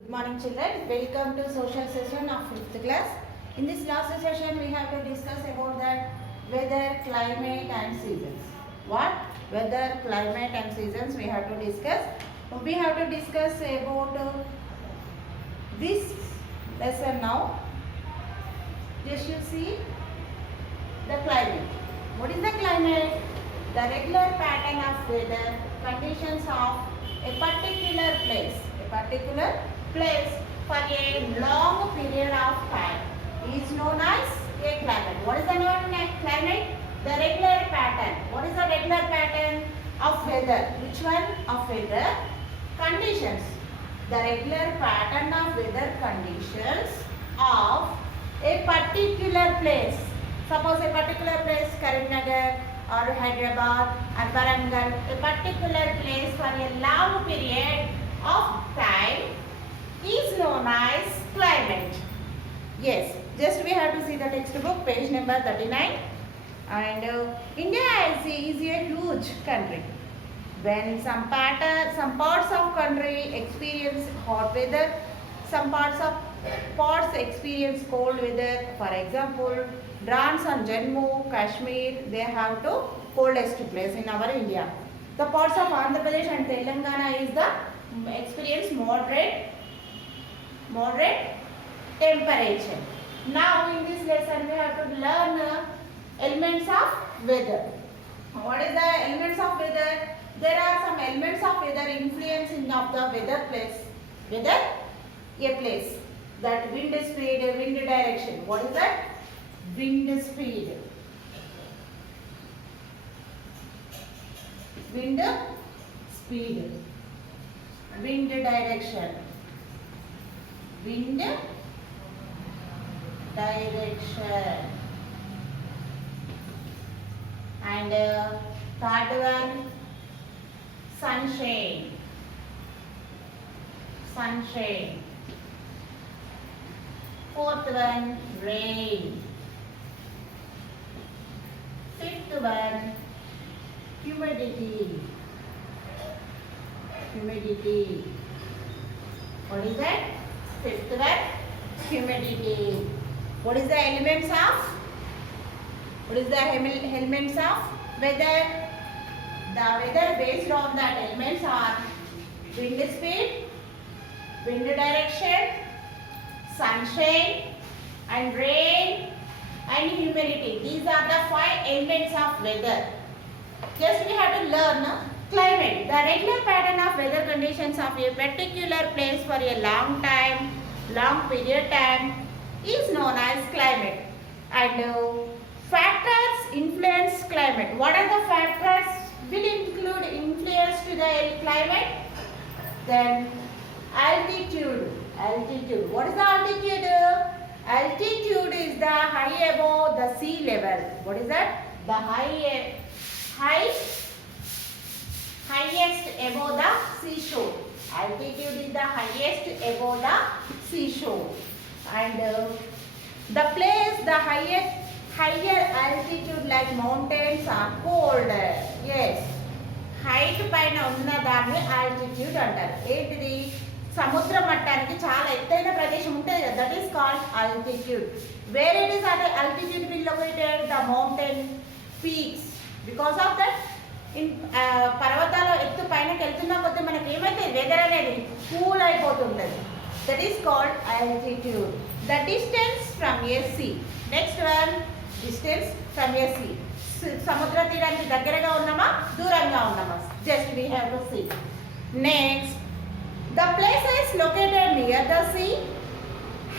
Good morning children, welcome to social session of 5th class. In this last session we have to discuss about that weather, climate and seasons. What? Weather, climate and seasons we have to discuss. We have to discuss about this lesson now. Just you see the climate. What is the climate? The regular pattern of weather, conditions of a particular place for a long period of time is known as a climate. What is the known climate? The regular pattern. What is the regular pattern of weather? Which one? Of weather conditions. The regular pattern of weather conditions of a particular place. Suppose a particular place, Karimnagar or Hyderabad or Warangal, a particular place for a long period of time is known as climate. Yes, just we have to see the textbook, page number 39. And India is a huge country. When some parts of country experience hot weather, some parts experience cold weather. For example, Drans and Jammu, Kashmir, they have the coldest place in our India. The parts of Andhra Pradesh and Telangana is the experience moderate temperature. Now in this lesson we have to learn elements of weather. What is the elements of weather? There are some elements of weather influencing of the weather, a place. That wind speed, wind direction. What is that? Wind speed. Wind speed. Wind direction. Wind direction. And third one, sunshine. Fourth one, rain. Fifth one, humidity. What is that? Fifth one, humidity. What is the elements of? Weather? The weather based on that elements are wind speed, wind direction, sunshine and rain and humidity. These are the 5 elements of weather. Just we have to learn climate. The regular pattern of weather conditions of a particular place for a long period time is known as climate. And factors influence climate. What are the factors will include influence to the climate? Then altitude. What is the altitude? Altitude is the high above the sea level. What is that? The highest above the seashore. Altitude is the highest above the seashore. And the place, the higher altitude like mountains are colder. Yes. Height పైన ఉన్న దాన్ని altitude అంటారు. ఏంటిది? సముద్ర మట్టానికి చాలా ఎత్తైన ప్రదేశం ఉంటుంది కదా, that is called altitude. Where it is at altitude will located the mountain peaks. Because of that పర్వతాల ఎత్తు పైనకి వెళ్తున్న కొద్దీ మనకి ఏమైతే వెదర్ అనేది కూల్ అయిపోతుంటుంది. That is called altitude. The distance from a sea. Next one, distance from a sea. సముద్ర తీరానికి దగ్గరగా ఉన్నామా, దూరంగా ఉన్నామా? Just we have to see. Next, the places located near the sea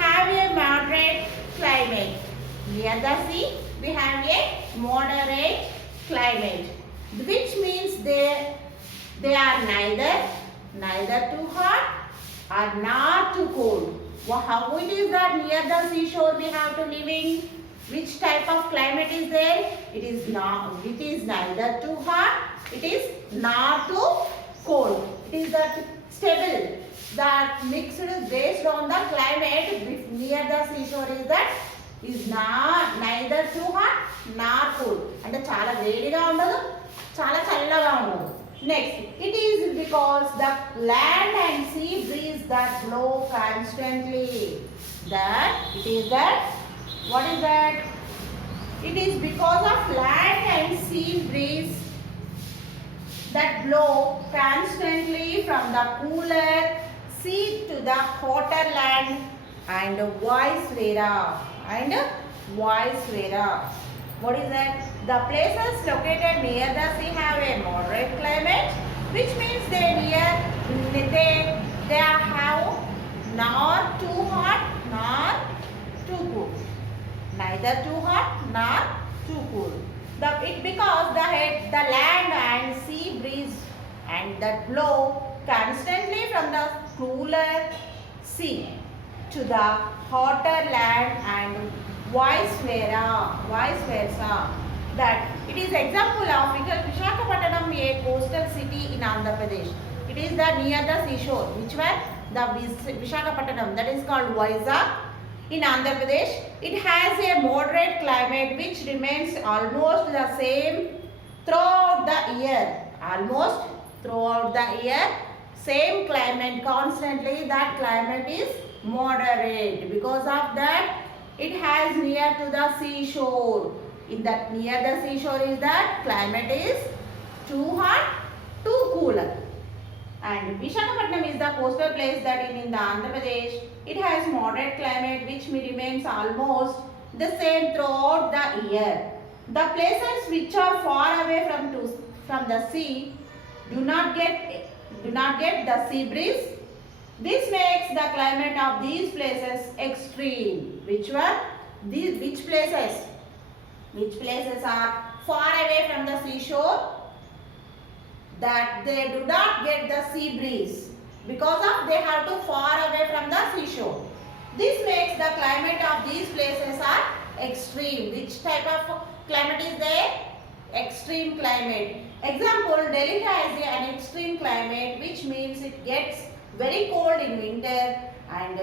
have a moderate climate. Near the sea we have a moderate climate, which means they are neither too hot or not too cold. How it is that near the seashore we have to live in? Which type of climate is there? It is neither too hot, it is not too cold. It is that stable, that mixed based on the climate near the seashore is neither too hot nor cool. అంటే చాలా వేడిగా ఉండదు, చాలా చల్లగా ఉండదు. Next, it is because the land and sea breeze that blow constantly. What is that? It is because of land and sea breeze that blow constantly from the cooler sea to the hotter land and vice versa. What is that? The places located near the sea have a moderate climate, which means they have not too hot nor too cool. Neither too hot nor too cool. Because the land and sea breeze and that blow constantly from the cooler sea to the hotter land and vice versa. That it is example of Visakhapatnam, a coastal city in Andhra Pradesh. It is the near the seashore. Which one? The Visakhapatnam. That is called Vizag in Andhra Pradesh. It has a moderate climate which remains almost the same throughout the year. Almost throughout the year, same climate constantly. That climate is moderate. Because of that, it has near to the seashore. In that near the seashore is that climate is too hot, too cooler. And Visakhapatnam is the coastal place that in the Andhra Pradesh. It has moderate climate which remains almost the same throughout the year. The places which are far away from the sea do not get the sea breeze. This makes the climate of these places extreme. Which one? Which places? Which places are far away from the seashore? That they do not get the sea breeze because of they have to far away from the seashore. This makes the climate of these places are extreme. Which type of climate is there? Extreme climate. Example, Delhi has an extreme climate, which means it gets very cold in winter and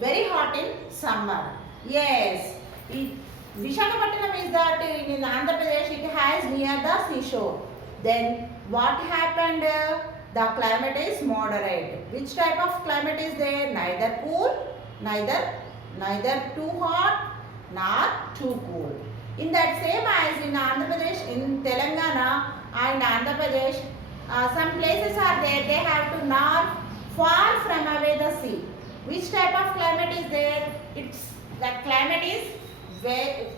very hot in summer. Yes, Visakhapatnam is that in Andhra Pradesh it has near the seashore. Then what happened? The climate is moderate. Which type of climate is there? Neither cool, neither too hot, nor too cool. In that same as in Andhra Pradesh, in Telangana and Andhra Pradesh, some places are there. They have to not far from away the sea. Which type of climate is there?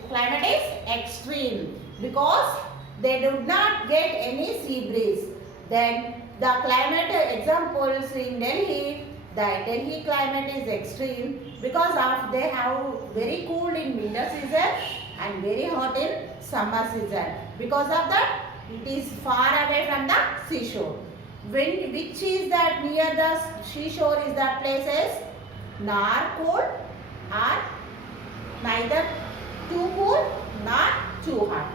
Climate is extreme because they do not get any sea breeze. Then the climate examples in Delhi, the Delhi climate is extreme because of they have very cool in winter season and very hot in summer season. Because of that, it is far away from the seashore. Which is that near the seashore is that places nor cold or neither too cool nor too hot.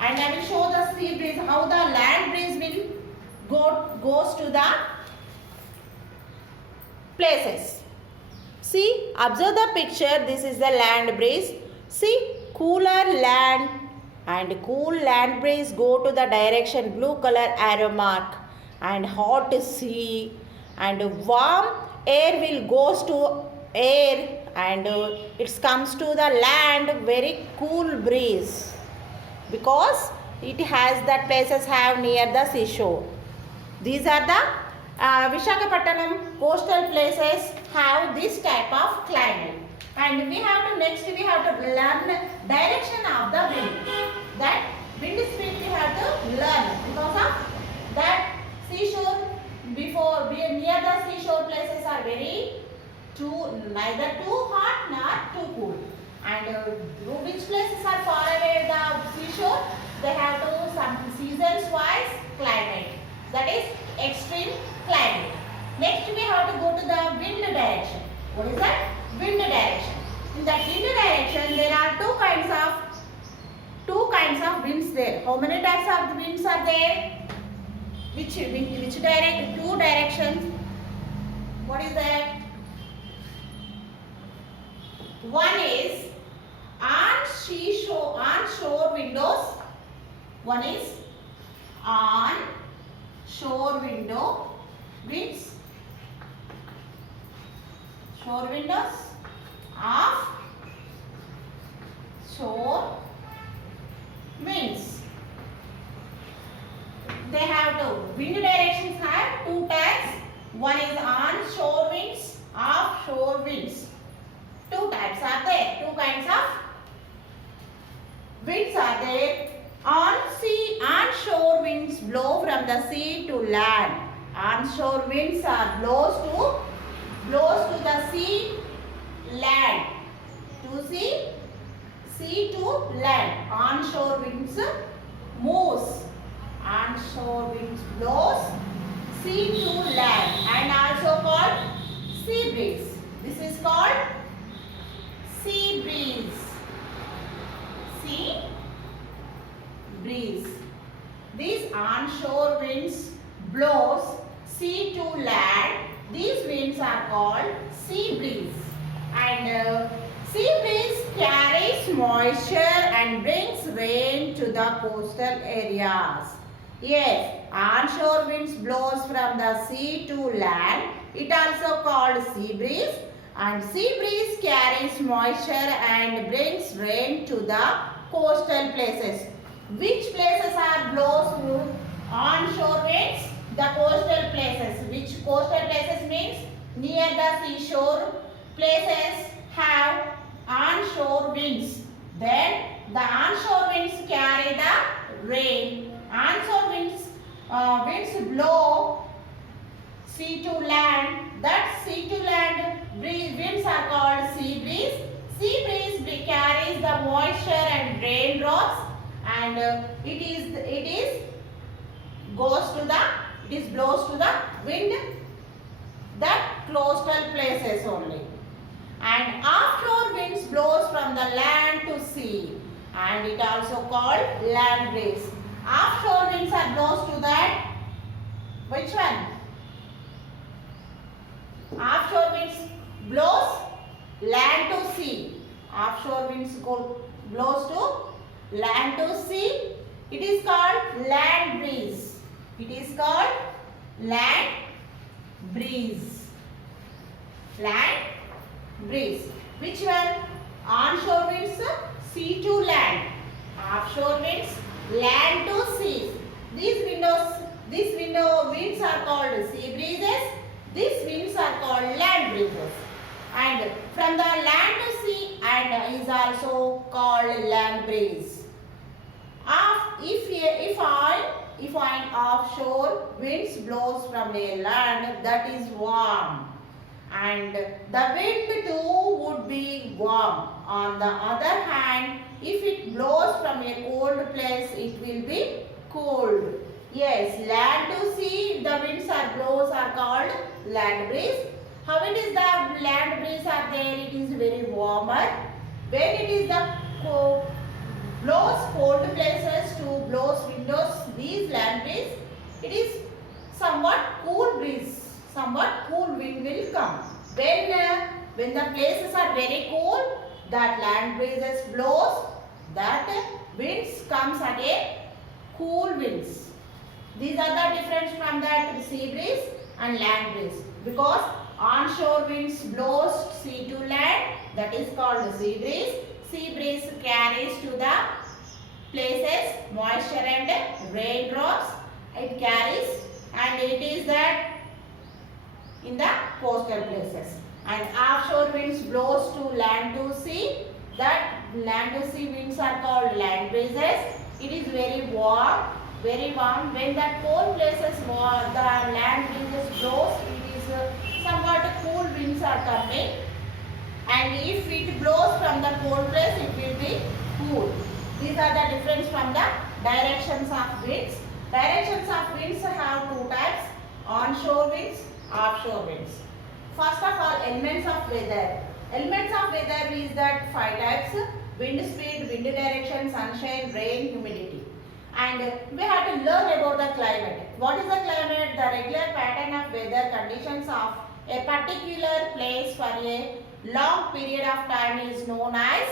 And I will show the sea breeze, how the land breeze will goes to the places. See, observe the picture. This is the land breeze. See, cooler land and cool land breeze go to the direction blue color arrow mark, and hot sea and warm air will goes to air and it comes to the land very cool breeze because it has that places have near the seashore. These are the Visakhapatnam coastal places have this type of climate. And we have to learn direction of the wind. That wind speed we have to learn because of that seashore near the seashore places are neither too hot nor too cool. And which places are far away the seashore? They have to some seasons wise climate. That is extreme climate. Next we have to go to the wind direction. What is that? Wind direction. In that wind direction there are two kinds of winds there. How many types of winds are there? Which two directions? What is that? One is on shore windows. One is on shore window winds. Shore windows of shore winds. They have two. Wind directions have two types. One is on-shore winds, offshore winds. Two types are there. Two kinds of winds are there. On-shore winds blow from the sea to land. On-shore winds are blows to the sea, land. To sea to land. On-shore winds moves. On-shore winds blows sea to land and also called sea breeze. This is called sea breeze. Sea breeze. These on-shore winds blows sea to land. These winds are called sea breeze. And sea breeze carries moisture and brings rain to the coastal areas. Yes, onshore winds blows from the sea to land. It also called sea breeze. And sea breeze carries moisture and brings rain to the coastal places. Which places are blows with onshore winds? The coastal places. Which coastal places means near the seashore places have onshore winds. Then the onshore winds carry the rain. Onshore winds blow sea to land. That sea to land winds are called sea breeze. Sea breeze carries the moisture and raindrops, and it blows to the wind that coastal places only. And offshore winds blows from the land to sea, and it also called land breeze. Offshore winds are blows to that. Which one? Offshore winds blows land to sea. Offshore winds blows to land to sea. It is called land breeze. It is called land breeze. Land breeze. Which one? Onshore winds sea to land. Offshore winds land to sea. These winds are called sea breezes. These winds are called land breezes. And from the land to sea and is also called land breeze. If an offshore winds blows from a land that is warm, and the wind too would be warm. On the other hand, if it blows from a cold place, it will be cold. Yes, land to sea, the winds are called land breeze. How it is the land breeze are there? It is very warmer. When it is the blows cold places to blows windows, these land breeze, it is somewhat cool breeze. Somewhat cool wind will come. When the places are very cool, that land breezes blows, that winds comes again cool winds. These are the difference from that sea breeze and land breeze. Because onshore winds blows sea to land, that is called sea breeze. Sea breeze carries to the places moisture and raindrops. It carries, and it is that in the coastal places. And offshore winds blows to land to sea. That land to sea winds are called land breezes. It is very warm. When that cold places the land breezes blows, it is somewhat cool winds are coming. And if it blows from the cold place, it will be cool. These are the difference from the directions of winds. Directions of winds have two types: onshore winds, offshore winds. First of all, elements of weather. Elements of weather is that 5 types: wind speed, wind direction, sunshine, rain, humidity. And we have to learn about the climate. What is the climate? The regular pattern of weather conditions of a particular place for a long period of time is known as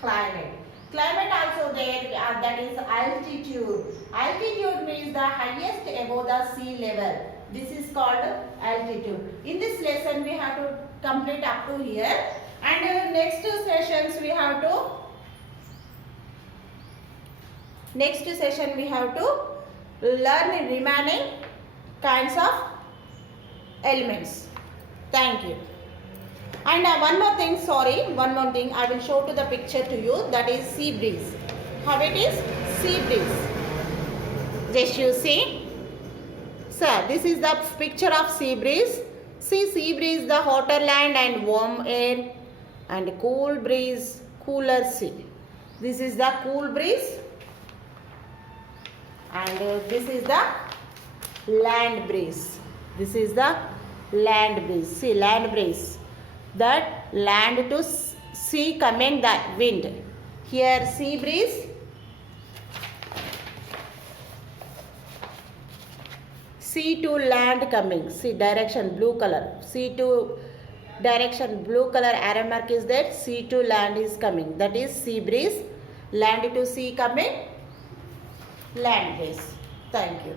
climate. Climate also there, that is altitude. Altitude means the highest above the sea level. This is called altitude. In this lesson we have to complete up to here, and next session we have to learn remaining kinds of elements. Thank you. And one more thing, I will show to the picture to you, that is sea breeze. How it is? Sea breeze. Just you see. Sir, this is the picture of sea breeze. See, sea breeze, the hotter land and warm air, and cool breeze, cooler sea. This is the cool breeze, and this is the land breeze. This is the land breeze. See, land breeze. That land to sea coming the wind. Here sea breeze. Sea to land coming. See, direction blue color. Sea to direction blue color arrow mark is that. Sea to land is coming. That is sea breeze. Land to sea coming. Land breeze. Thank you.